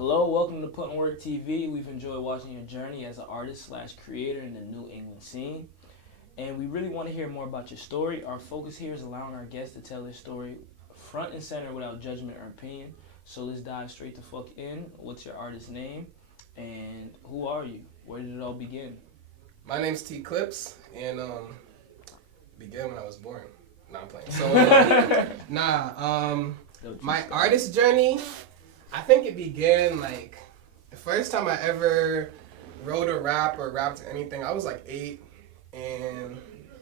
Hello, welcome to PUTINWORKTV. We've enjoyed watching your journey as an artist slash creator in the New England scene. And we really want to hear more about your story. Our focus here is allowing our guests to tell their story front and center without judgment or opinion. So let's dive straight the fuck in. What's your artist name? And who are you? Where did it all begin? My name's Clipse, and began when I was born. Nah, I'm playing. So, my artist journey, I think it began like the first time I ever wrote a rap or rapped anything. I was like 8, and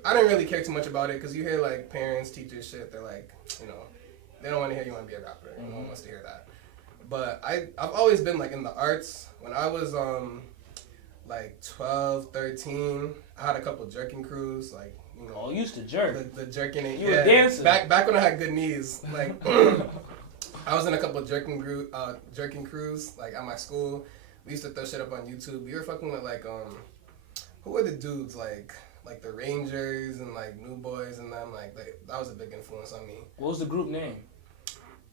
I didn't really care too much about it because you hear like parents, teachers, shit. They're like, they don't want to hear you want to be a rapper. No one wants to hear that. But I've always been like in the arts. When I was like 12, 13, I had a couple jerking crews, like, Oh, you used to jerk. The jerking it. You were dancing. Back when I had good knees. Like, I was in a couple jerking crews, like, at my school. We used to throw shit up on YouTube. We were fucking with, like, who were the dudes, like the Rangers and, like, New Boys and them, like, that was a big influence on me. What was the group name?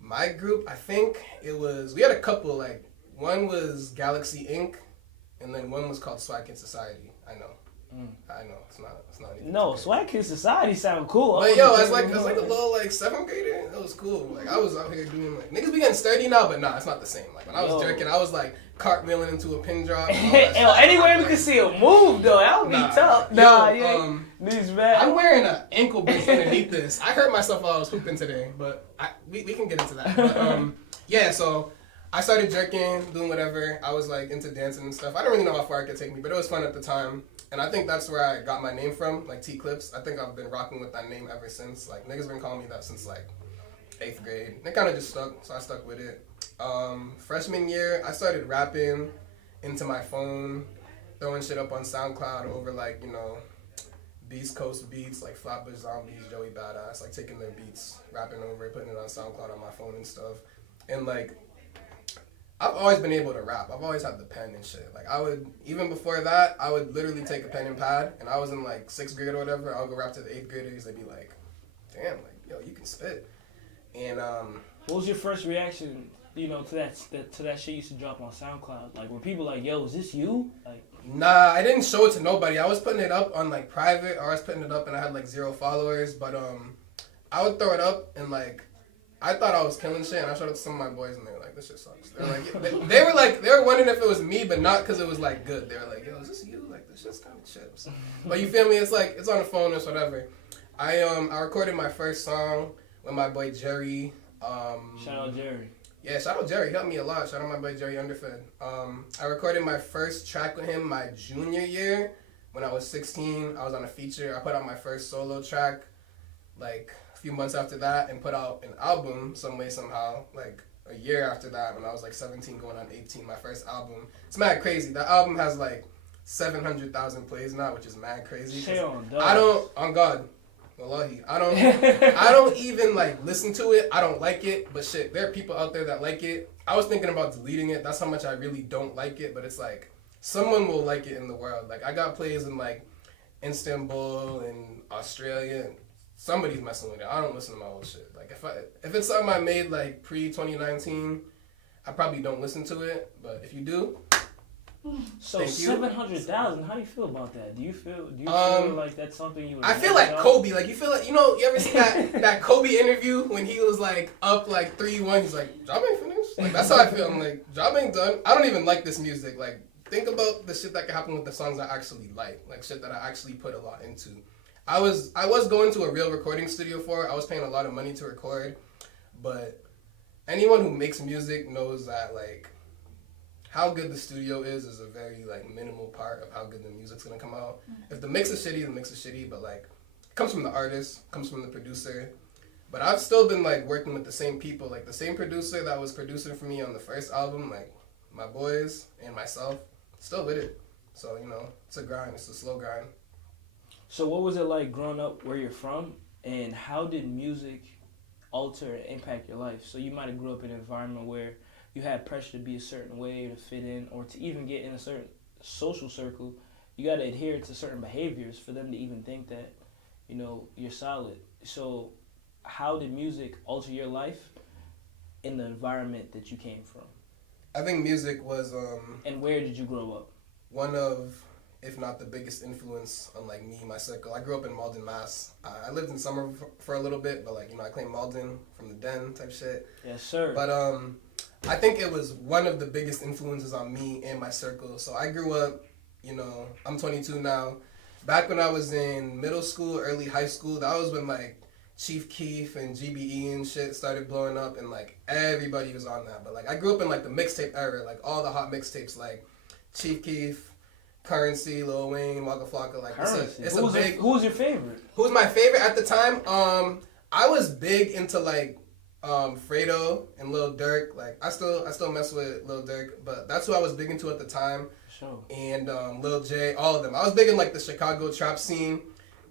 My group, I think it was, we had a couple, like, one was Galaxy Inc., and then one was called Swag Kid Society. I know. It's not anything. No, Swag Kid Society sound cool. But yo, as like a little like 7th grader, it was cool. Like I was out here doing like niggas be getting sturdy now, but nah, it's not the same. Like when I was jerking, I was like cartwheeling into a pin drop. Anyway, we could see a move though. That would be tough. I'm wearing an ankle brace underneath this. I hurt myself while I was hooping today, but we can get into that. But yeah, so I started jerking, doing whatever. I was like into dancing and stuff. I don't really know how far it could take me, but it was fun at the time. And I think that's where I got my name from, like Clipse. I think I've been rocking with that name ever since. Like niggas been calling me that since like 8th grade. It kind of just stuck, so I stuck with it. Freshman year, I started rapping into my phone, throwing shit up on SoundCloud over like, Beast Coast beats, like Flatbush Zombies, Joey Badass, like taking their beats, rapping over it, putting it on SoundCloud on my phone and stuff. And like, I've always been able to rap. I've always had the pen and shit. Like even before that, I would literally take a pen and pad, and I was in like 6th grade or whatever. I would go rap to the 8th graders. They'd be like, damn, like, yo, you can spit. And what was your first reaction, to that shit you used to drop on SoundCloud? Like, were people like, yo, is this you? Like, nah, I didn't show it to nobody. I was putting it up on like private, or I was putting it up and I had like 0 followers, but I would throw it up and like, I thought I was killing shit, and I showed it to some of my boys, and they were like, "This shit sucks." They were like, they were wondering if it was me, but not because it was like good. They were like, "Yo, is this you? Like, this shit's kind of chips." But you feel me? It's like it's on the phone or whatever. I recorded my first song with my boy Jerry. Shout out Jerry. Yeah, shout out Jerry. He helped me a lot. Shout out my boy Jerry Underfed. I recorded my first track with him my junior year when I was 16. I was on a feature. I put out my first solo track, like few months after that, and put out an album some way somehow like a year after that when I was like 17 going on 18, my first album. It's mad crazy. That album has like 700,000 plays now, which is mad crazy. I don't, on God, wallahi, I don't even like listen to it. I don't like it, but shit, there are people out there that like it. I was thinking about deleting it. That's how much I really don't like it, but it's like someone will like it in the world. Like I got plays in like Istanbul and Australia. Somebody's messing with it. I don't listen to my old shit. Like if it's something I made like pre-2019, I probably don't listen to it. But if you do, so 700,000. How do you feel about that? Do you feel like that's something you would? I feel like Kobe. Like you feel like you ever see that Kobe interview when he was like up like 3-1? He's like, job ain't finished. Like that's how I feel. I'm like, job ain't done. I don't even like this music. Like think about the shit that could happen with the songs I actually like shit that I actually put a lot into. I was going to a real recording studio for it. I was paying a lot of money to record, but anyone who makes music knows that like how good the studio is a very like minimal part of how good the music's gonna come out. If the mix is shitty, the mix is shitty, but like it comes from the artist, comes from the producer. But I've still been like working with the same people, like the same producer that was producing for me on the first album, like my boys and myself, still with it. So it's a grind. It's a slow grind. So what was it like growing up where you're from, and how did music alter and impact your life? So you might have grew up in an environment where you had pressure to be a certain way to fit in, or to even get in a certain social circle. You got to adhere to certain behaviors for them to even think that, you're solid. So how did music alter your life in the environment that you came from? I think music was And where did you grow up? One of, if not the biggest influence on like me, my circle. I grew up in Malden, Mass. I lived in Summer for a little bit, but like, you know, I claim Malden from the den type shit. Yes, sir. But I think it was one of the biggest influences on me and my circle. So I grew up, you know, I'm 22 now. Back when I was in middle school, early high school, that was when like Chief Keef and GBE and shit started blowing up, and like everybody was on that. But like I grew up in like the mixtape era, like all the hot mixtapes, like Chief Keef, Currency, Lil Wayne, Waka Flocka. Like it's a big. Who was your favorite? Who was my favorite at the time? I was big into like Fredo and Lil Durk. Like I still mess with Lil Durk, but that's who I was big into at the time. Sure. And Lil J, all of them. I was big in like the Chicago trap scene.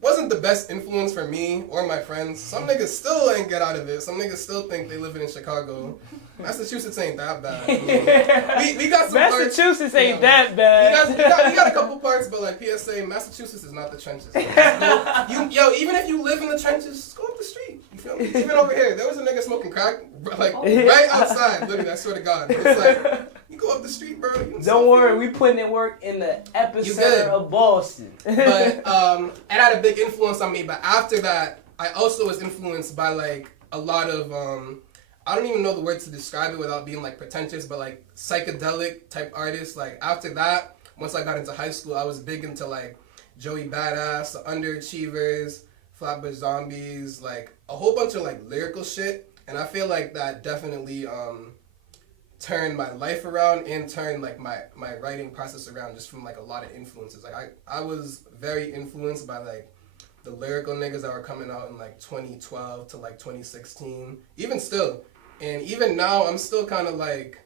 Wasn't the best influence for me or my friends. Some niggas still ain't get out of it. Some niggas still think they living in Chicago. Massachusetts ain't that bad. I mean, we got some Massachusetts parts, ain't that bad. We got a couple parts, but like PSA, Massachusetts is not the trenches. Even if you live in the trenches, just go up the street. You feel me? Even over here, there was a nigga smoking crack, like right outside. Literally, I swear to God. It's like, you go up the street, bro. Don't worry, we putting in work in the epicenter of Boston. But it had a big influence on me. But after that, I also was influenced by like a lot of I don't even know the words to describe it without being like pretentious, but like psychedelic type artists. Like after that, once I got into high school, I was big into like Joey Badass, the Underachievers, Flatbush Zombies, like a whole bunch of like lyrical shit. And I feel like that definitely turned my life around and turned like my writing process around, just from like a lot of influences. Like I was very influenced by like the lyrical niggas that were coming out in like 2012 to like 2016, even still. And even now, I'm still kind of like,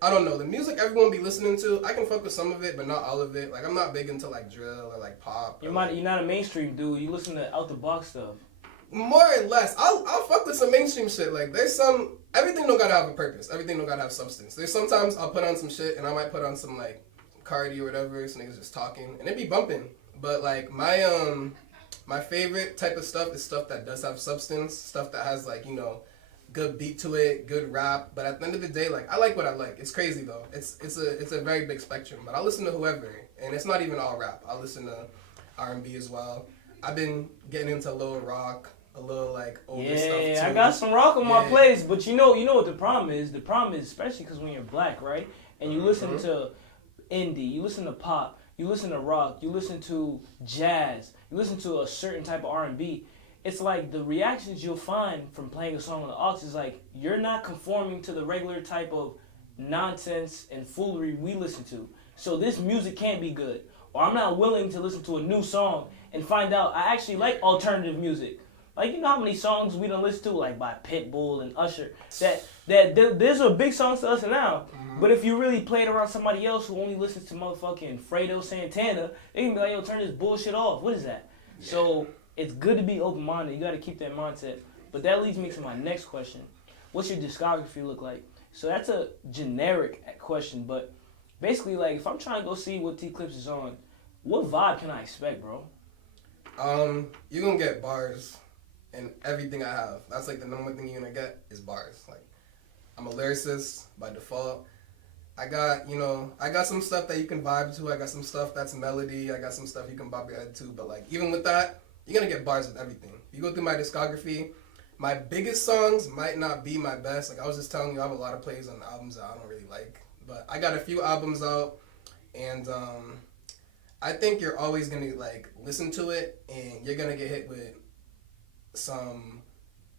I don't know, the music everyone be listening to, I can fuck with some of it, but not all of it. Like, I'm not big into like drill or like pop. You're not a mainstream dude. You listen to out the box stuff. More or less. I'll fuck with some mainstream shit. Like, there's some, everything don't gotta have a purpose. Everything don't gotta have substance. There's sometimes I'll put on some shit and I might put on some like Cardi or whatever, some niggas just talking, and it be bumping. But like, my favorite type of stuff is stuff that does have substance, stuff that has like, you know, good beat to it, good rap. But at the end of the day, like I like what I like. It's crazy though. It's a very big spectrum. But I listen to whoever, and it's not even all rap. I listen to R&B as well. I've been getting into a little rock, a little like older stuff too. Yeah, I got some rock on my playlist. But you know what the problem is? The problem is, especially because when you're black, right, and you listen to indie, you listen to pop, you listen to rock, you listen to jazz, you listen to a certain type of R&B, it's like the reactions you'll find from playing a song on the aux is like, you're not conforming to the regular type of nonsense and foolery we listen to. So this music can't be good. Or I'm not willing to listen to a new song and find out I actually like alternative music. Like, you know how many songs we done listen to, like by Pitbull and Usher, that these are big songs to us now. But if you really play it around somebody else who only listens to motherfucking Fredo Santana, they can be like, yo, turn this bullshit off. What is that? Yeah. So it's good to be open-minded. You got to keep that mindset. But that leads me to my next question. What's your discography look like? So that's a generic question, but basically, like, if I'm trying to go see what Clipse is on, what vibe can I expect, bro? You're going to get bars in everything I have. That's like the number one thing you're going to get is bars. Like, I'm a lyricist by default. I got some stuff that you can vibe to. I got some stuff that's melody. I got some stuff you can bob your head to. But like, even with that, you're going to get bars with everything. If you go through my discography, my biggest songs might not be my best. Like I was just telling you, I have a lot of plays on albums that I don't really like. But I got a few albums out, and I think you're always going to like listen to it, and you're going to get hit with some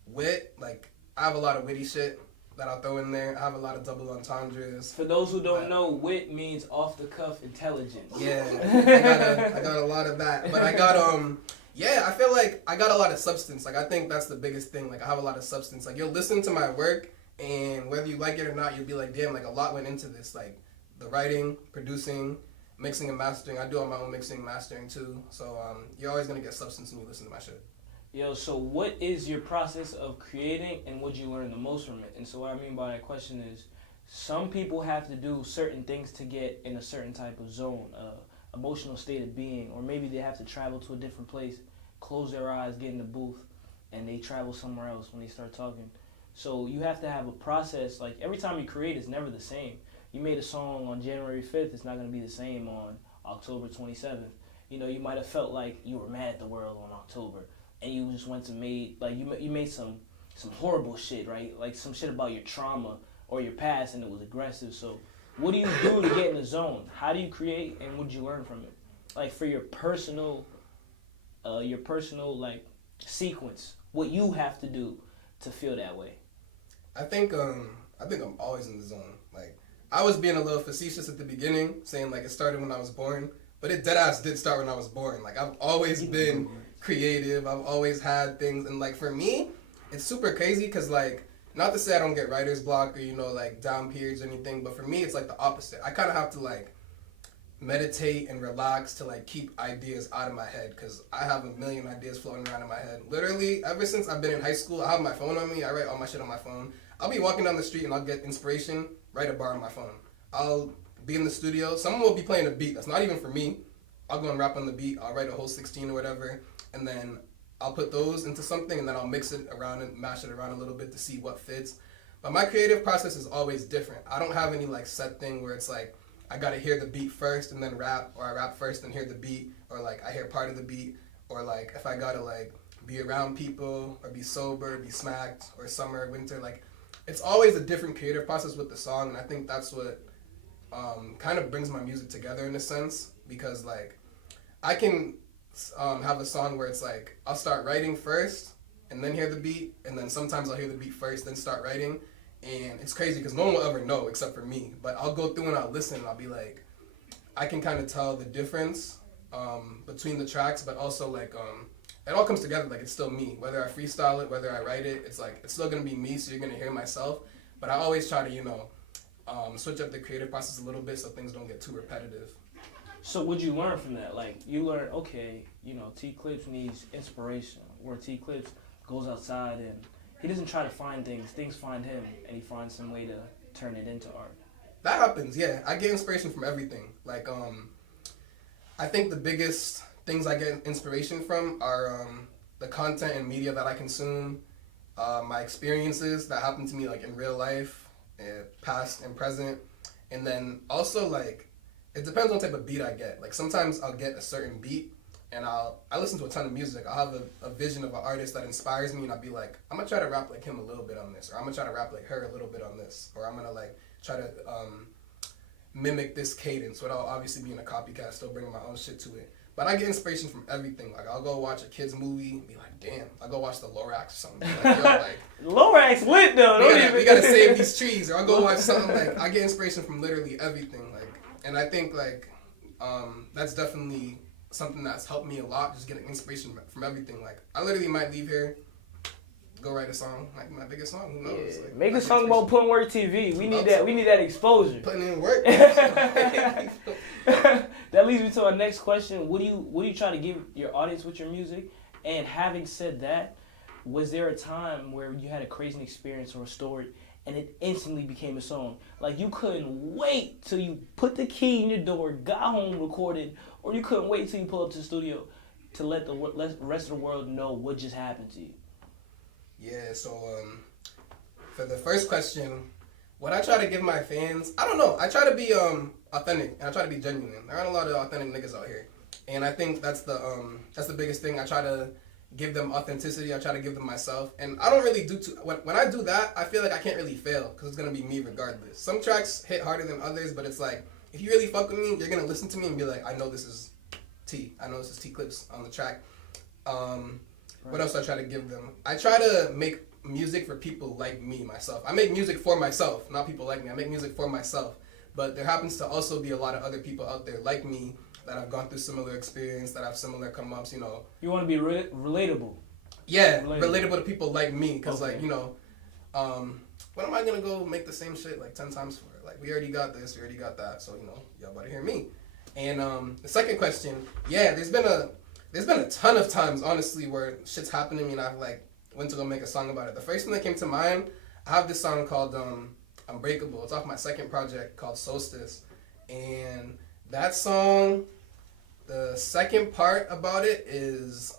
wit. Like, I have a lot of witty shit that I'll throw in there. I have a lot of double entendres. For those who don't know, wit means off-the-cuff intelligence. Yeah, I got a lot of that. But I got, I feel like I got a lot of substance. Like, I think that's the biggest thing. Like, I have a lot of substance. Like, you'll listen to my work, and whether you like it or not, you'll be like, damn, like, a lot went into this. Like, the writing, producing, mixing and mastering. I do all my own mixing and mastering, too. So, you're always going to get substance when you listen to my shit. Yo, so what is your process of creating, and what you learn the most from it? And so what I mean by that question is, some people have to do certain things to get in a certain type of zone, emotional state of being, or maybe they have to travel to a different place, close their eyes, get in the booth, and they travel somewhere else when they start talking. So you have to have a process. Like, every time you create, it's never the same. you made a song on January 5th, it's not going to be the same on October 27th. You know, you might have felt like you were mad at the world on October, and you just went to you made some horrible shit, right? Like some shit about your trauma or your past, and it was aggressive. So what do you do to get in the zone? How do you create, and what did you learn from it? Like for your personal like sequence, what you have to do to feel that way. I think I'm always in the zone. Like, I was being a little facetious at the beginning, saying like it started when I was born, but it deadass did start when I was born. Like, I've always been creative. I've always had things, and like for me, it's super crazy because like, not to say I don't get writer's block or, you know, like down periods or anything, but for me it's like the opposite. I kind of have to like meditate and relax to like keep ideas out of my head because I have a million ideas floating around in my head. Literally, ever since I've been in high school, I have my phone on me. I write all my shit on my phone. I'll be walking down the street and I'll get inspiration, write a bar on my phone. I'll be in the studio. Someone will be playing a beat that's not even for me. I'll go and rap on the beat. I'll write a whole 16 or whatever, and then I'll put those into something, and then I'll mix it around and mash it around a little bit to see what fits. But my creative process is always different. I don't have any like set thing where it's like I gotta hear the beat first and then rap, or I rap first and hear the beat, or like I hear part of the beat, or like if I gotta like be around people or be sober, be smacked, or summer, winter, like it's always a different creative process with the song, and I think that's what kind of brings my music together in a sense, because like I can have a song where it's like I'll start writing first and then hear the beat, and then sometimes I'll hear the beat first then start writing, and it's crazy because no one will ever know except for me, but I'll go through and I'll listen and I'll be like, I can kind of tell the difference between the tracks, but also like it all comes together, like it's still me, whether I freestyle it, whether I write it, it's like it's still gonna be me, so you're gonna hear myself, but I always try to, you know, switch up the creative process a little bit so things don't get too repetitive. So what'd you learn from that? Like, you learned, okay, you know, T Clipse needs inspiration, where T Clipse goes outside and he doesn't try to find things, things find him, and he finds some way to turn it into art. That happens, yeah. I get inspiration from everything. Like, I think the biggest things I get inspiration from are the content and media that I consume, my experiences that happen to me like in real life, past and present, and then also like, it depends on what type of beat I get. Like sometimes I'll get a certain beat and I listen to a ton of music. I'll have a vision of an artist that inspires me, and I'll be like, I'm gonna try to rap like him a little bit on this, or I'm gonna try to rap like her a little bit on this, or I'm gonna like try to mimic this cadence without obviously being a copycat, still bringing my own shit to it. But I get inspiration from everything. Like I'll go watch a kid's movie and be like, damn. I'll go watch the Lorax or something. Like, yo, like Lorax lit though. We gotta save these trees. Or I'll go watch something like, I get inspiration from literally everything. Like, and I think like that's definitely something that's helped me a lot. Just getting inspiration from everything. Like I literally might leave here, go write a song, like my biggest song. Who knows? Yeah. Like, make a song about PUTINWORKTV. We need that. We need that exposure. Putting in work. That leads me to our next question. What do you try to give your audience with your music? And having said that, was there a time where you had a crazy experience or a story and it instantly became a song? Like you couldn't wait till you put the key in your door, got home, recorded, or you couldn't wait till you pull up to the studio to let the rest of the world know what just happened to you? Yeah, so for the first question, what I try to give my fans, I don't know. I try to be authentic, and I try to be genuine. There aren't a lot of authentic niggas out here, and I think that's the biggest thing. I try to give them authenticity. I try to give them myself, and I don't really do when I do that, I feel like I can't really fail because it's gonna be me regardless. Some tracks hit harder than others, but it's like if you really fuck with me, you're gonna listen to me and be like, I know this is T. I know this is T Clipse on the track. What else I try to give them? I try to make music for people like me, myself. I make music for myself, not people like me. I make music for myself. But there happens to also be a lot of other people out there like me that have gone through similar experience, that have similar come-ups, you know. You want to be relatable. Yeah, relatable to people like me. Because, okay. like, you know, when am I going to go make the same shit like 10 times for it? Like, we already got this, we already got that. So, you know, y'all better hear me. And the second question, yeah, there's been a ton of times, honestly, where shit's happened to me and I've, like, went to go make a song about it. The first thing that came to mind, I have this song called Unbreakable. It's off my second project called Solstice. And that song, the second part about it is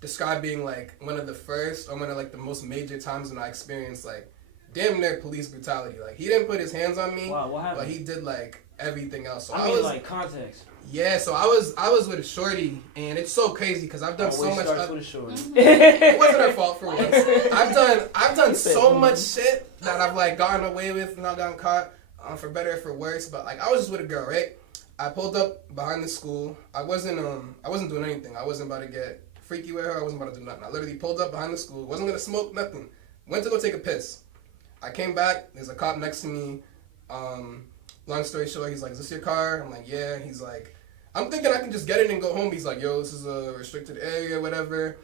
describing like one of the first or one of like the most major times when I experienced like damn near police brutality. Like, he didn't put his hands on me. Wow, what happened? But he did, like, everything else. So I mean, like, context. Yeah, so I was with a shorty, and it's so crazy because I've done so much. Starts with a shorty. It wasn't her fault for once. I've done so much shit that I've like gotten away with, not gotten caught, for better or for worse. But like I was just with a girl, right? I pulled up behind the school. I wasn't doing anything. I wasn't about to get freaky with her. I wasn't about to do nothing. I literally pulled up behind the school. Wasn't gonna smoke nothing. Went to go take a piss. I came back. There's a cop next to me. Long story short, he's like, "Is this your car?" I'm like, "Yeah." He's like, "I'm thinking I can just get in and go home." He's like, "Yo, this is a restricted area, whatever."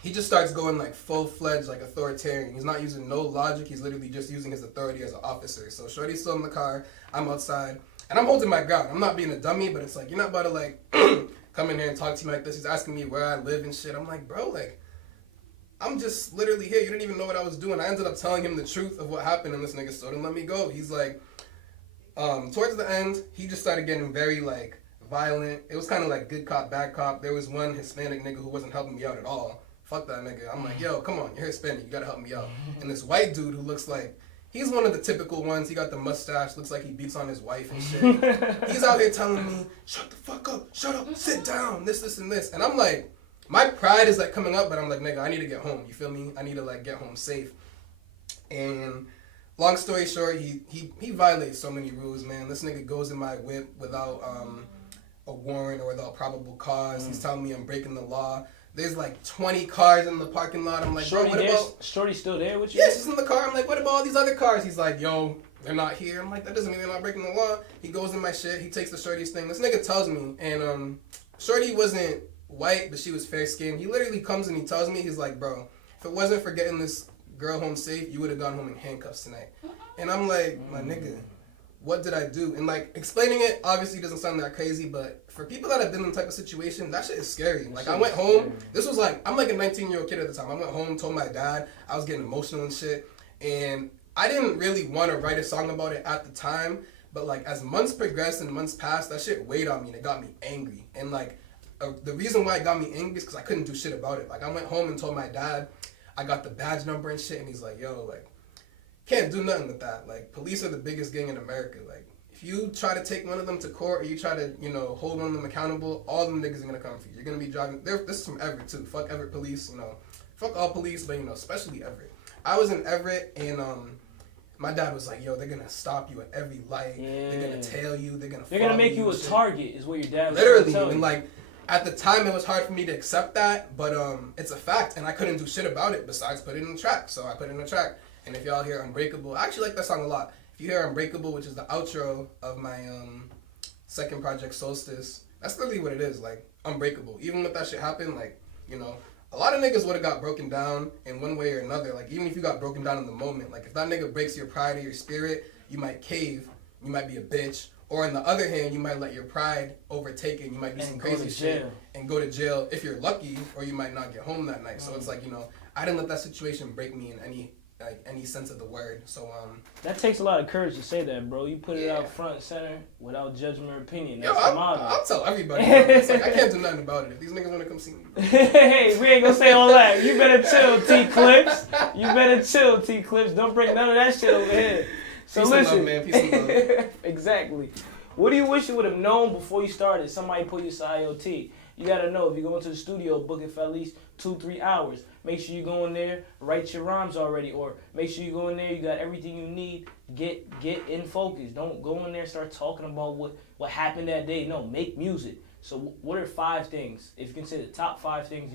He just starts going like full-fledged, like authoritarian. He's not using no logic. He's literally just using his authority as an officer. So Shorty's still in the car. I'm outside. And I'm holding my ground. I'm not being a dummy, but it's like, you're not about to like come in here and talk to me like this. He's asking me where I live and shit. I'm like, bro, like, I'm just literally here. You didn't even know what I was doing. I ended up telling him the truth of what happened, and this nigga still didn't let me go. He's like, towards the end, he just started getting very, like, violent. It was kind of like good cop, bad cop. There was one Hispanic nigga who wasn't helping me out at all. Fuck that nigga. I'm like, yo, come on, you're Hispanic. You gotta help me out. And this white dude who looks like, he's one of the typical ones. He got the mustache, looks like he beats on his wife and shit. He's out here telling me, shut the fuck up, shut up, sit down, this, and this. And I'm like, my pride is like coming up, but I'm like, nigga, I need to get home. You feel me? I need to like get home safe. And long story short, he violates so many rules, man. This nigga goes in my whip without a warrant or without probable cause. He's telling me I'm breaking the law. There's like 20 cars in the parking lot. I'm like, Shorty, bro, what about... Shorty's still there with you? Yeah, she's in the car. I'm like, what about all these other cars? He's like, yo, they're not here. I'm like, that doesn't mean they're not breaking the law. He goes in my shit. He takes the Shorty's thing. This nigga tells me, and Shorty wasn't white, but she was fair-skinned. He literally comes and he tells me, he's like, bro, if it wasn't for getting this girl home safe, you would have gone home in handcuffs tonight. And I'm like, my nigga, what did I do? And like, explaining it obviously doesn't sound that crazy, but for people that have been in the type of situation, that shit is scary. Like, I went home, this was like, I'm like a 19-year-old kid at the time. I went home, told my dad, I was getting emotional and shit, and I didn't really want to write a song about it at the time, but like, as months progressed and months passed, that shit weighed on me and it got me angry. And like, the reason why it got me angry is because I couldn't do shit about it. Like, I went home and told my dad, I got the badge number and shit, and he's like, yo, like, can't do nothing with that. Like, police are the biggest gang in America. Like, if you try to take one of them to court or you try to, you know, hold one of them accountable, all them niggas are gonna come for you. You're gonna be driving. This is from Everett too. Fuck Everett police, you know. Fuck all police, but you know, especially Everett. I was in Everett and my dad was like, yo, they're gonna stop you at every light. Yeah. They're gonna tail you. They're gonna make you a target. Is what your dad was literally. telling And like, at the time, it was hard for me to accept that, but it's a fact, and I couldn't do shit about it besides put it in the track. So I put it in the track. And if y'all hear Unbreakable, I actually like that song a lot. If you hear Unbreakable, which is the outro of my second project, Solstice, that's literally what it is, like, unbreakable. Even when that shit happened, like, you know, a lot of niggas would have got broken down in one way or another. Like, even if you got broken down in the moment, like, if that nigga breaks your pride or your spirit, you might cave, you might be a bitch. Or on the other hand, you might let your pride overtake it. You might do some crazy shit and go to jail if you're lucky, or you might not get home that night. So it's like, you know, I didn't let that situation break me in any sense of the word. So that takes a lot of courage to say that, bro. You put it out front and center without judgment or opinion. That's I'll tell everybody. It's like, I can't do nothing about it. If these niggas want to come see me. Hey, we ain't gonna say all that. You better chill, T-Clipse. You better chill, T-Clipse. Don't bring none of that shit over here. So peace listen, and love, man. Peace and love. Exactly. What do you wish you would have known before you started? Somebody put you to IoT. You gotta know, if you go into the studio, book it for at least 2-3 hours. Make sure you go in there, write your rhymes already, or make sure you go in there, you got everything you need. Get in focus. Don't go in there and start talking about what happened that day. No, make music. So what are 5 things, if you can say the top 5 things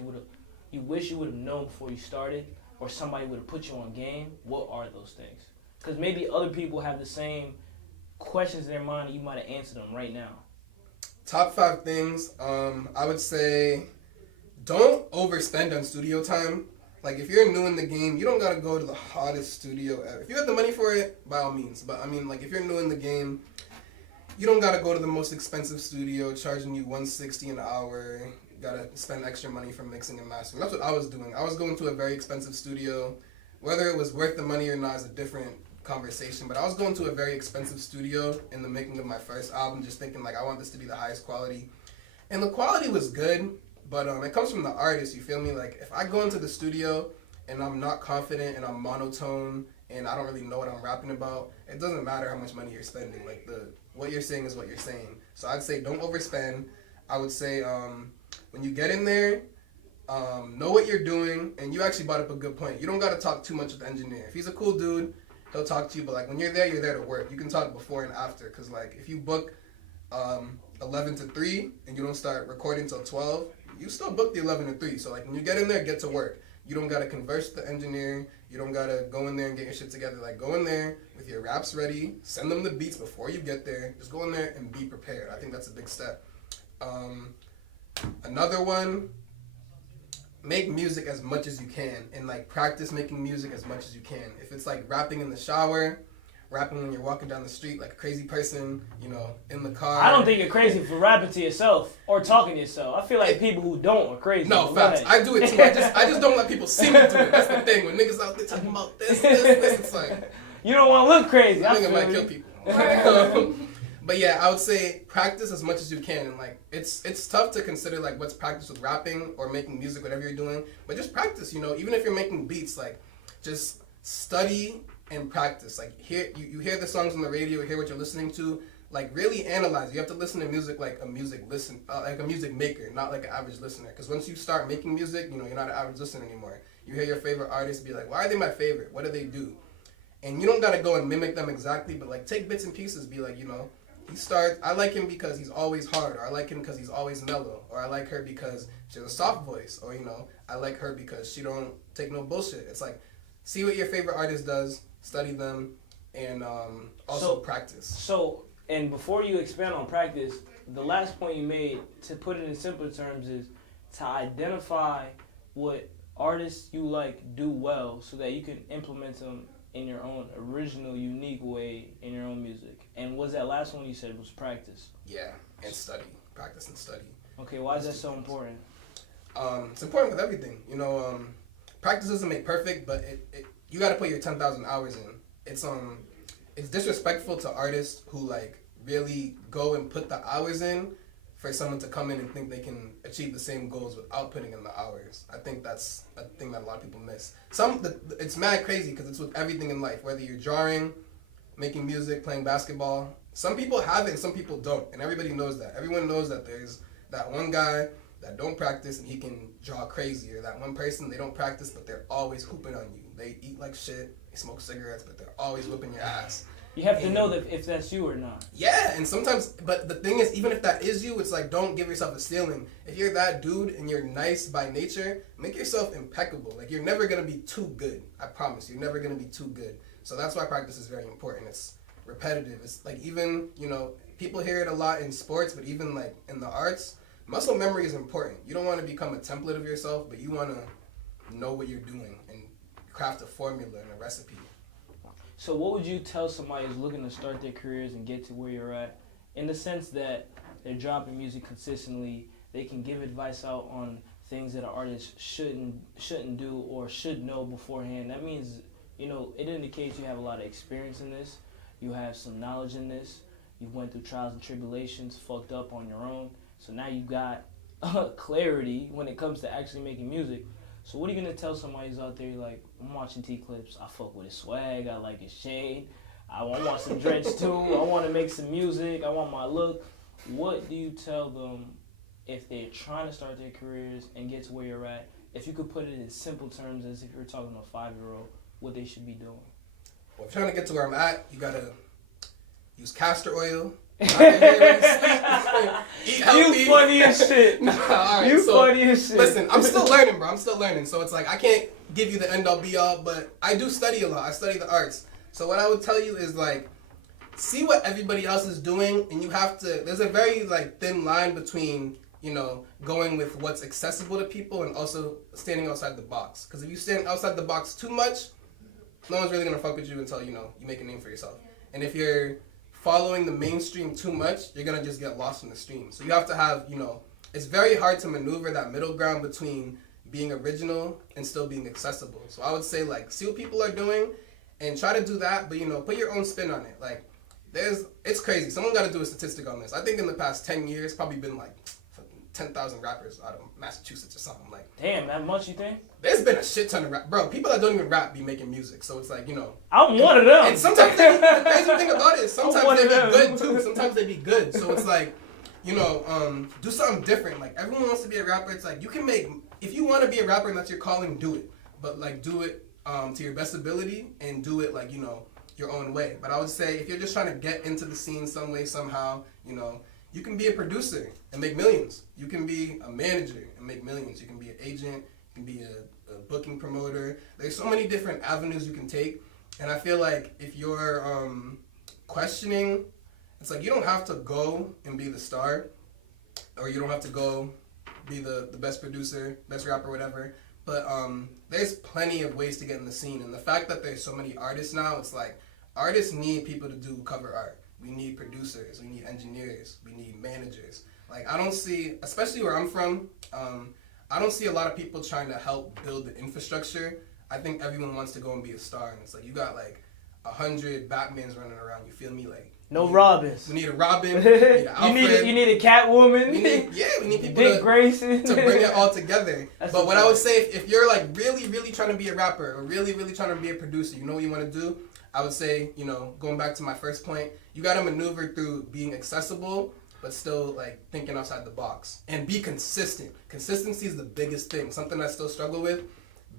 you wish you would have known before you started, or somebody would have put you on game? What are those things? Because maybe other people have the same questions in their mind and you might have answered them right now. Top 5 things, I would say, don't overspend on studio time. Like, if you're new in the game, you don't gotta go to the hottest studio ever. If you have the money for it, by all means. But I mean, like, if you're new in the game, you don't gotta go to the most expensive studio charging you $160 an hour. You gotta spend extra money for mixing and mastering. That's what I was doing. I was going to a very expensive studio. Whether it was worth the money or not is a different conversation, but I was going to a very expensive studio in the making of my first album, just thinking like, I want this to be the highest quality. And the quality was good, but it comes from the artist, you feel me? Like, if I go into the studio and I'm not confident and I'm monotone and I don't really know what I'm rapping about, it doesn't matter how much money you're spending. Like what you're saying is what you're saying. So I'd say don't overspend. I would say when you get in there, know what you're doing, and you actually brought up a good point. You don't got to talk too much with the engineer. If he's a cool dude, he'll talk to you, but like when you're there to work. You can talk before and after, because like if you book 11 to 3 and you don't start recording till 12, you still book the 11 to 3. So like when you get in there, get to work. You don't got to converse with the engineer. You don't got to go in there and get your shit together. Like go in there with your raps ready, send them the beats before you get there. Just go in there and be prepared. I think that's a big step. Another one, make music as much as you can, and like practice making music as much as you can. If it's like rapping in the shower, rapping when you're walking down the street like a crazy person, you know, in the car. I don't think you're crazy for rapping to yourself or talking to yourself. I feel like people who don't are crazy. No, facts. I do it too. I just don't let people see me do it. That's the thing. When niggas out there talking about this, it's like you don't want to look crazy. I think it might kill people. But yeah, I would say practice as much as you can, and like it's tough to consider like what's practice with rapping or making music, whatever you're doing. But just practice, you know. Even if you're making beats, like just study and practice. Like you hear the songs on the radio, hear what you're listening to. Like really analyze. You have to listen to music like a music maker, not like an average listener. Because once you start making music, you know you're not an average listener anymore. You hear your favorite artist, be like, why are they my favorite? What do they do? And you don't gotta go and mimic them exactly, but like take bits and pieces. Be like, you know. I like him because he's always hard, or I like him because he's always mellow, or I like her because she has a soft voice, or you know, I like her because she don't take no bullshit. It's like, see what your favorite artist does, study them, and also practice. So, and before you expand on practice, the last point you made, to put it in simpler terms, is to identify what artists you like do well so that you can implement them in your own original, unique way in your own music. And was that last one you said was practice? Yeah, and study. Practice and study. Okay, why is that so important? It's important with everything. You know, practice doesn't make perfect, but you got to put your 10,000 hours in. It's disrespectful to artists who like really go and put the hours in for someone to come in and think they can achieve the same goals without putting in the hours. I think that's a thing that a lot of people miss. It's mad crazy because it's with everything in life, whether you're drawing, making music, playing basketball. Some people have it and some people don't, and everybody knows that. Everyone knows that there's that one guy that don't practice and he can draw crazy, or that one person, they don't practice but they're always hooping on you. They eat like shit, they smoke cigarettes, but they're always whipping your ass. You have to know that if that's you or not. Yeah, and sometimes, but the thing is, even if that is you, it's like, don't give yourself a ceiling. If you're that dude and you're nice by nature, make yourself impeccable. Like, you're never going to be too good. I promise. You're never going to be too good. So that's why practice is very important. It's repetitive. It's like, even, you know, people hear it a lot in sports, but even like in the arts, muscle memory is important. You don't want to become a template of yourself, but you want to know what you're doing and craft a formula and a recipe. So what would you tell somebody who's looking to start their careers and get to where you're at, in the sense that they're dropping music consistently, they can give advice out on things that an artist shouldn't do or should know beforehand? That means, you know, it indicates you have a lot of experience in this, you have some knowledge in this, you went through trials and tribulations, fucked up on your own, so now you got clarity when it comes to actually making music. So what are you going to tell somebody who's out there like, I'm watching Clipse, I fuck with his swag, I like his chain, I want some dreads too, I want to make some music, I want my look. What do you tell them if they're trying to start their careers and get to where you're at? If you could put it in simple terms, as if you're talking to a 5-year-old, what they should be doing? Well, if you're trying to get to where I'm at, you got to use castor oil. Eat healthy. You funny as shit. Nah, all right, you funny as shit. Listen, I'm still learning, bro. I'm still learning. So it's like, I can't give you the end all be all, but I do study a lot. I study the arts. So what I would tell you is like, see what everybody else is doing, and you have to, there's a very like thin line between, you know, going with what's accessible to people and also standing outside the box. Because if you stand outside the box too much, no one's really going to fuck with you until, you know, you make a name for yourself. And if you're following the mainstream too much, you're going to just get lost in the stream. So you have to have, you know, it's very hard to maneuver that middle ground between being original and still being accessible. So I would say, like, see what people are doing and try to do that, but, you know, put your own spin on it. Like, it's crazy. Someone got to do a statistic on this. I think in the past 10 years, probably been like 10,000 rappers out of Massachusetts or something. Like, damn, that much you think? There's been a shit ton of rap, bro. People that don't even rap be making music, so it's like, you know. I'm one of them. And sometimes the crazy thing about it is sometimes they be good too. Sometimes they be good. So it's like, you know, do something different. Like everyone wants to be a rapper. It's like you can make, if you want to be a rapper and that's your calling, do it. But like do it to your best ability and do it like, you know, your own way. But I would say if you're just trying to get into the scene some way, somehow, you know, you can be a producer and make millions. You can be a manager and make millions. You can be an agent. You can be a booking promoter. There's so many different avenues you can take. And I feel like if you're questioning, it's like you don't have to go and be the star, or you don't have to go be the best producer, best rapper, whatever. But there's plenty of ways to get in the scene. And the fact that there's so many artists now, it's like artists need people to do cover art. We need producers, we need engineers, we need managers. Like I don't see, especially where I'm from, I don't see a lot of people trying to help build the infrastructure. I think everyone wants to go and be a star, and it's like you got like 100 Batmans running around. You feel me? Like no Robins. We need a Robin. We need an Alfred. you need a Catwoman. We need people Dick Grayson to bring it all together. But what I would say, if you're like really trying to be a rapper or really trying to be a producer, you know what you want to do? I would say, you know, going back to my first point, you got to maneuver through being accessible, but still like thinking outside the box and be consistent. Consistency is the biggest thing. Something I still struggle with.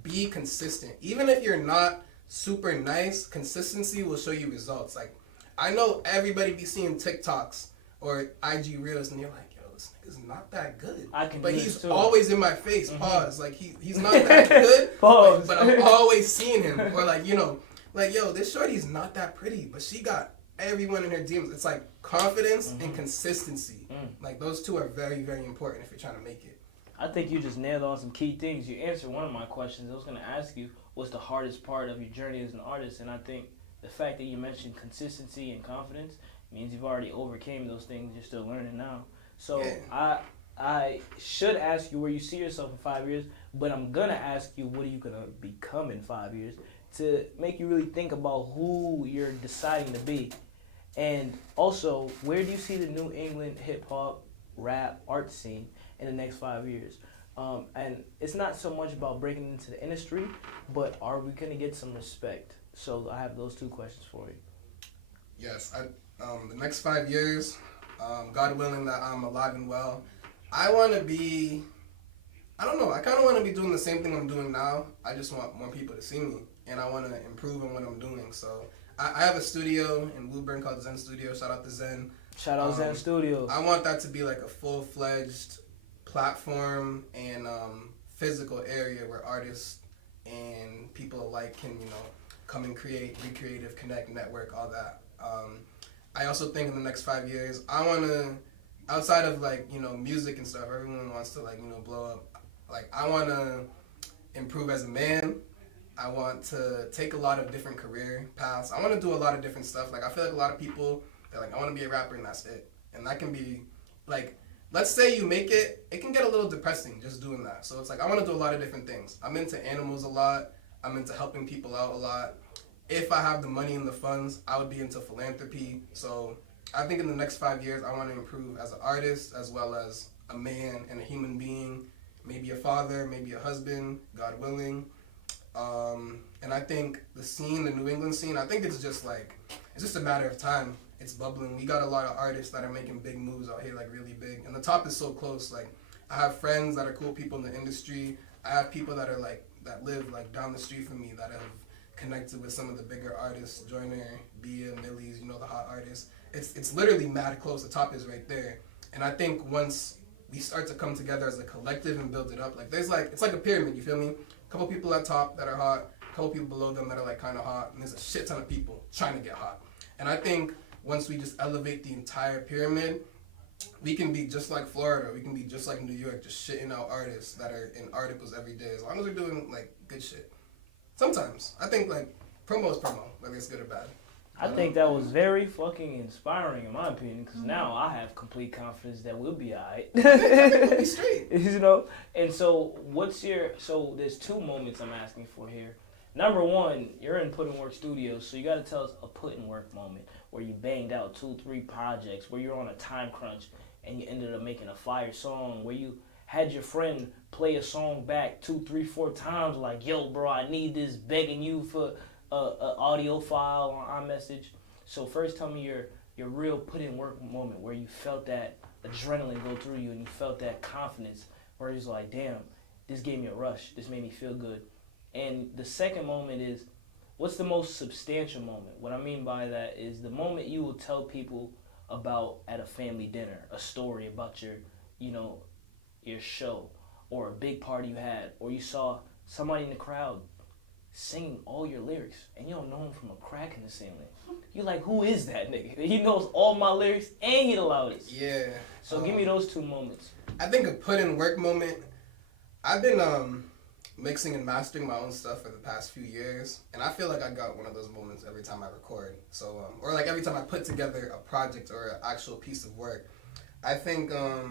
Be consistent. Even if you're not super nice, consistency will show you results. Like I know everybody be seeing TikToks or IG Reels and you're like, yo, this nigga's not that good. But he's always in my face. Mm-hmm. Pause. Like he's not that good. Pause. But I'm always seeing him. Or like, you know, like, yo, this shorty's not that pretty, but she got everyone in her DMs. It's like confidence and consistency. Like those two are very, very important if you're trying to make it. I think you just nailed on some key things. You answered one of my questions. I was going to ask you what's the hardest part of your journey as an artist, and I think the fact that you mentioned consistency and confidence means you've already overcame those things. You're still learning now. So yeah. I should ask you where you see yourself in 5 years, but I'm going to ask you what are you going to become in 5 years to make you really think about who you're deciding to be. And also, where do you see the New England hip-hop, rap, art scene in the next 5 years? And it's not so much about breaking into the industry, but are we going to get some respect? So I have those two questions for you. Yes, the next 5 years, God willing that I'm alive and well, I want to be, I don't know, I kind of want to be doing the same thing I'm doing now. I just want more people to see me, and I want to improve on what I'm doing. So I have a studio in Woburn called Zen Studio. Shout out to Zen. Shout out Zen Studios. I want that to be like a full-fledged platform and physical area where artists and people alike can, you know, come and create, be creative, connect, network, all that. I also think in the next 5 years, I want to, outside of like, you know, music and stuff, everyone wants to like, you know, blow up. Like I want to improve as a man. I want to take a lot of different career paths. I want to do a lot of different stuff. Like I feel like a lot of people, they're like, I want to be a rapper and that's it. And that can be like, let's say you make it, it can get a little depressing just doing that. So it's like, I want to do a lot of different things. I'm into animals a lot. I'm into helping people out a lot. If I have the money and the funds, I would be into philanthropy. So I think in the next 5 years, I want to improve as an artist, as well as a man and a human being, maybe a father, maybe a husband, God willing. And I think the scene, the New England scene, I think it's just a matter of time. It's bubbling. We got a lot of artists that are making big moves out here, like really big. And the top is so close. Like I have friends that are cool people in the industry. I have people that are like, that live like down the street from me that have connected with some of the bigger artists, Joyner, Bia, Millie's, you know, the hot artists. It's literally mad close. The top is right there. And I think once we start to come together as a collective and build it up, like there's like, it's like a pyramid, you feel me? A couple people at top that are hot, a couple people below them that are like kind of hot, and there's a shit ton of people trying to get hot. And I think once we just elevate the entire pyramid, we can be just like Florida, we can be just like New York, just shitting out artists that are in articles every day, as long as we're doing like good shit. Sometimes, I think like promo is promo, whether it's good or bad. I think that was very fucking inspiring in my opinion, because now I have complete confidence that we'll be alright. I think we'll be straight. You know? And so so there's two moments I'm asking for here. Number one, you're in Put in Work Studios, so you got to tell us a put in work moment where you banged out 2-3 projects, where you're on a time crunch, and you ended up making a fire song where you had your friend play a song back 2, 3, 4 times, like, yo, bro, I need this, begging you for a audio file on iMessage. So first, tell me your real put in work moment where you felt that adrenaline go through you and you felt that confidence where it's like, damn, this gave me a rush, this made me feel good. And the second moment is, what's the most substantial moment? What I mean by that is the moment you will tell people about at a family dinner, a story about your, your show, or a big party you had, or you saw somebody in the crowd singing all your lyrics, and you don't know him from a crack in the ceiling. You're like, who is that nigga? He knows all my lyrics, and he the loudest. Yeah. So give me those 2 moments. I think a put in work moment, I've been mixing and mastering my own stuff for the past few years, and I feel like I got one of those moments every time I record. So, or like every time I put together a project or an actual piece of work. I think a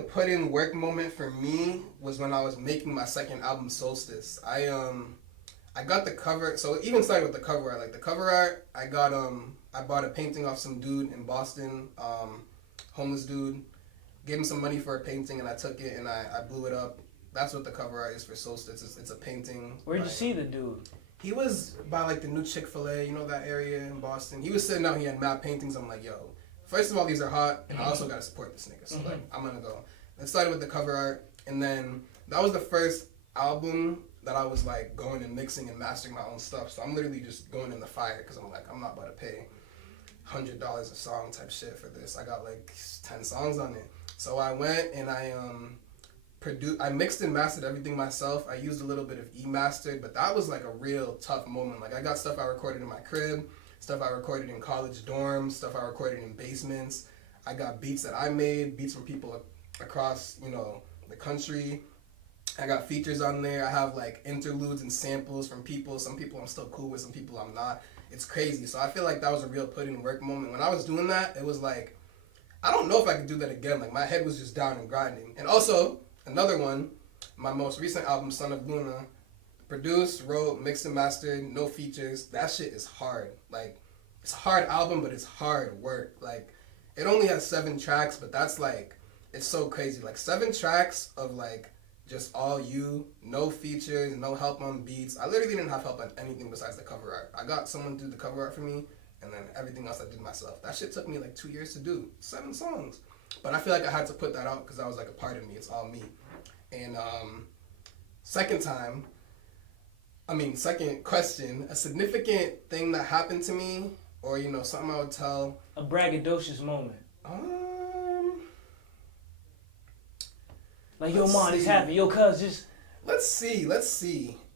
put in work moment for me was when I was making my second album, Solstice. I got the cover, so it even started with the cover art. Like the cover art, I bought a painting off some dude in Boston, homeless dude. Gave him some money for a painting, and I took it and I blew it up. That's what the cover art is for Solstice. It's a painting. Where'd you see the dude? He was by like the new Chick-fil-A, you know that area in Boston. He was sitting out, he had mad paintings. I'm like, yo, first of all, these are hot, and I also gotta support this nigga. So like, I'm gonna go. It started with the cover art, and then that was the first album that I was like going and mixing and mastering my own stuff. So I'm literally just going in the fire because I'm like, I'm not about to pay $100 a song type shit for this. I got like 10 songs on it. So I went and I mixed and mastered everything myself. I used a little bit of E-mastered, but that was like a real tough moment. Like I got stuff I recorded in my crib, stuff I recorded in college dorms, stuff I recorded in basements. I got beats that I made, beats from people across, the country. I got features on there. I have like interludes and samples from people. Some people I'm still cool with, some people I'm not. It's crazy. So I feel like that was a real put in work moment. When I was doing that, it was like, I don't know if I could do that again. Like my head was just down and grinding. And also, another one, my most recent album, Son of Luna, produced, wrote, mixed and mastered, no features. That shit is hard. Like, it's a hard album, but it's hard work. Like, it only has 7 tracks, but that's like, it's so crazy. Like 7 tracks of like, just all you, no features, no help on beats. I literally didn't have help on anything besides the cover art. I got someone to do the cover art for me, and then everything else I did myself. That shit took me like 2 years to do. 7 songs. But I feel like I had to put that out because that was like a part of me. It's all me. And second question, a significant thing that happened to me, or something I would tell. A braggadocious moment. Like, yo, mom, this happened. Yo, cuz, just... Let's see.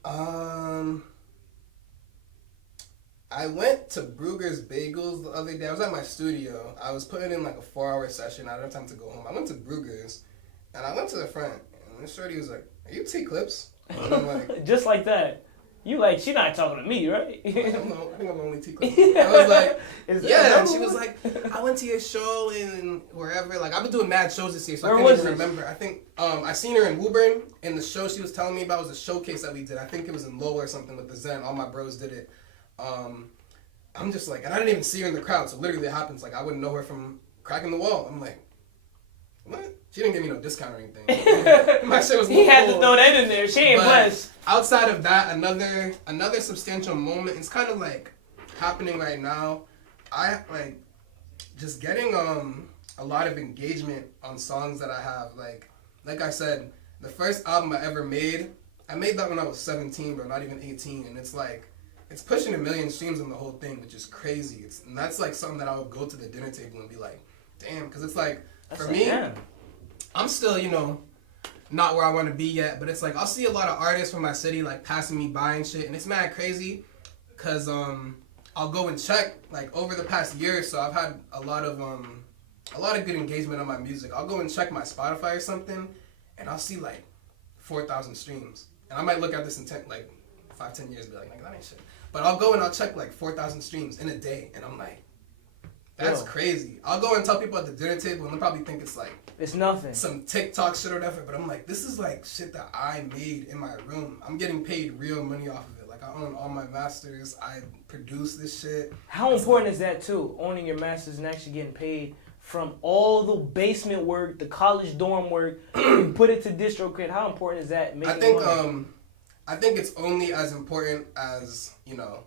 I went to Brugger's Bagels the other day. I was at my studio. I was putting in like a 4-hour session. I didn't have time to go home. I went to Brugger's, and I went to the front, and this shorty was like, "Are you T Clipse?" And I'm like, just like that. You like, she not talking to me, right? I don't know. I think I'm the only T Clipse. I was like, yeah. And she was like, I went to your show in wherever. Like, I've been doing mad shows this year, so I can't even remember. I think I seen her in Woburn, and the show she was telling me about was a showcase that we did. I think it was in Lowell or something with the Zen. All my bros did it. I'm just like, and I didn't even see her in the crowd, so literally it happens. Like, I wouldn't know her from cracking the wall. I'm like, what? She didn't give me no discount or anything. My shit was he had to throw that in there. She ain't blessed. Outside of that, another substantial moment, it's kind of like happening right now. I like just getting a lot of engagement on songs that I have. Like I said, the first album I ever made, I made that when I was 17, bro, not even 18, and it's like, it's pushing 1 million streams on the whole thing, which is crazy. And that's like something that I would go to the dinner table and be like, damn, because it's like, for me, I'm still, not where I want to be yet, but it's like, I'll see a lot of artists from my city, like, passing me by and shit, and it's mad crazy, because, I'll go and check, like, over the past year or so, I've had a lot of good engagement on my music. I'll go and check my Spotify or something, and I'll see, like, 4,000 streams, and I might look at this in 5-10 years and be like, that ain't shit, but I'll go and I'll check, like, 4,000 streams in a day, and I'm like, that's crazy. I'll go and tell people at the dinner table, and they'll probably think it's like, it's nothing. Some TikTok shit or whatever, but I'm like, this is like shit that I made in my room. I'm getting paid real money off of it. Like, I own all my masters. I produce this shit. How important is that too? Owning your masters and actually getting paid from all the basement work, the college dorm work, you put it to DistroKid. How important is that? I think it's only as important as, you know,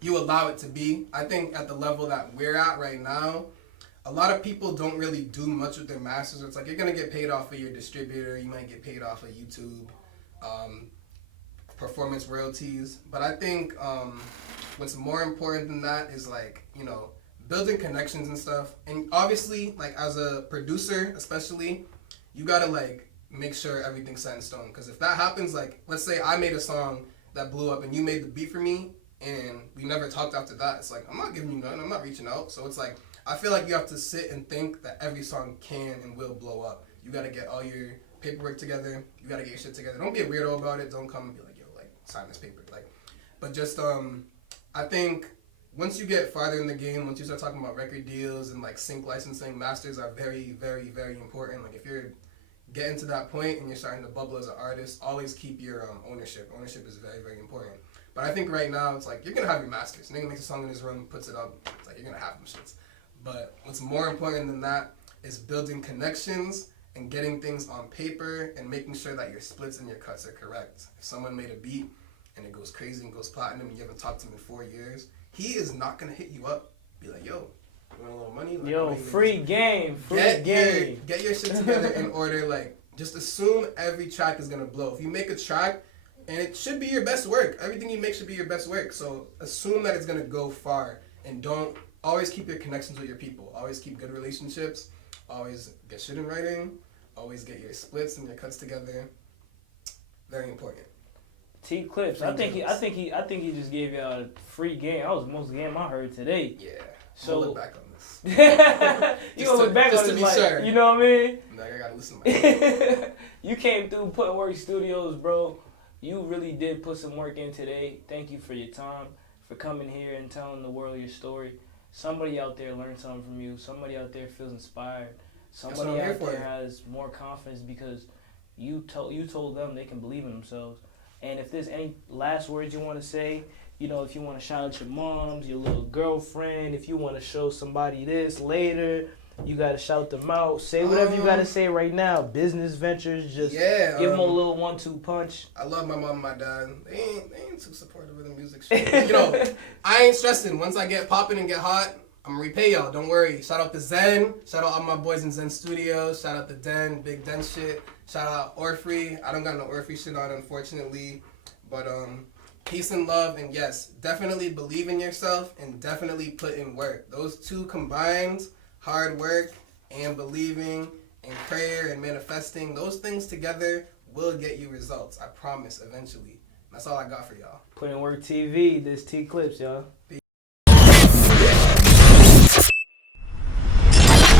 you allow it to be. I think at the level that we're at right now, a lot of people don't really do much with their masters. It's like you're going to get paid off of your distributor. You might get paid off of YouTube, performance royalties. But I think what's more important than that is, like, you know, building connections and stuff. And obviously, like, as a producer especially, you got to, like, make sure everything's set in stone. Because if that happens, like, let's say I made a song that blew up and you made the beat for me and we never talked after that, it's like, I'm not giving you nothing. I'm not reaching out. So it's like, I feel like you have to sit and think that every song can and will blow up. You got to get all your paperwork together. You got to get your shit together. Don't be a weirdo about it. Don't come and be like, yo, like, sign this paper. Like, but just, I think once you get farther in the game, once you start talking about record deals and, like, sync licensing, masters are very, very, very important. Like, if you're getting to that point and you're starting to bubble as an artist, always keep your ownership. Ownership is very, very important. But I think right now, it's like, you're going to have your masters. Nigga makes a song in his room, puts it up. It's like, you're going to have them shits. But what's more important than that is building connections and getting things on paper and making sure that your splits and your cuts are correct. If someone made a beat and it goes crazy and goes platinum and you haven't talked to him in 4 years, he is not going to hit you up. Be like, yo, you want a little money? Like, yo, free game. Get your shit together in order. Like, just assume every track is going to blow. If you make a track, and it should be your best work. Everything you make should be your best work. So assume that it's going to go far. And don't always keep your connections with your people. Always keep good relationships. Always get shit in writing. Always get your splits and your cuts together. Very important. T Clipse. I think he just gave y'all a free game. That was the most game I heard today. Yeah. So I'll look back on this. You gonna look back on this, like, sure. You know what I mean? Like, I gotta listen to myself. You came through PUTINWORK Studios, bro. You really did put some work in today. Thank you for your time, for coming here and telling the world your story. Somebody out there learned something from you. Somebody out there feels inspired. Somebody out there has more confidence because you told them they can believe in themselves. And if there's any last words you want to say, you know, if you want to shout out your moms, your little girlfriend, if you want to show somebody this later, you got to shout them out. Say whatever you got to say right now. Business ventures, just give them a little 1-2 punch. I love my mom and my dad. They ain't too supportive of the music shit. You know, I ain't stressing. Once I get popping and get hot, I'm going to repay y'all. Don't worry. Shout out to Zen. Shout out all my boys in Zen Studios. Shout out to Den, Big Den shit. Shout out Orphrey. I don't got no Orphrey shit on, unfortunately. But peace and love. And yes, definitely believe in yourself and definitely put in work. Those two combined, hard work and believing and prayer and manifesting, those things together will get you results. I promise, eventually. That's all I got for y'all. PUTINWORK TV. This T Clipse, y'all.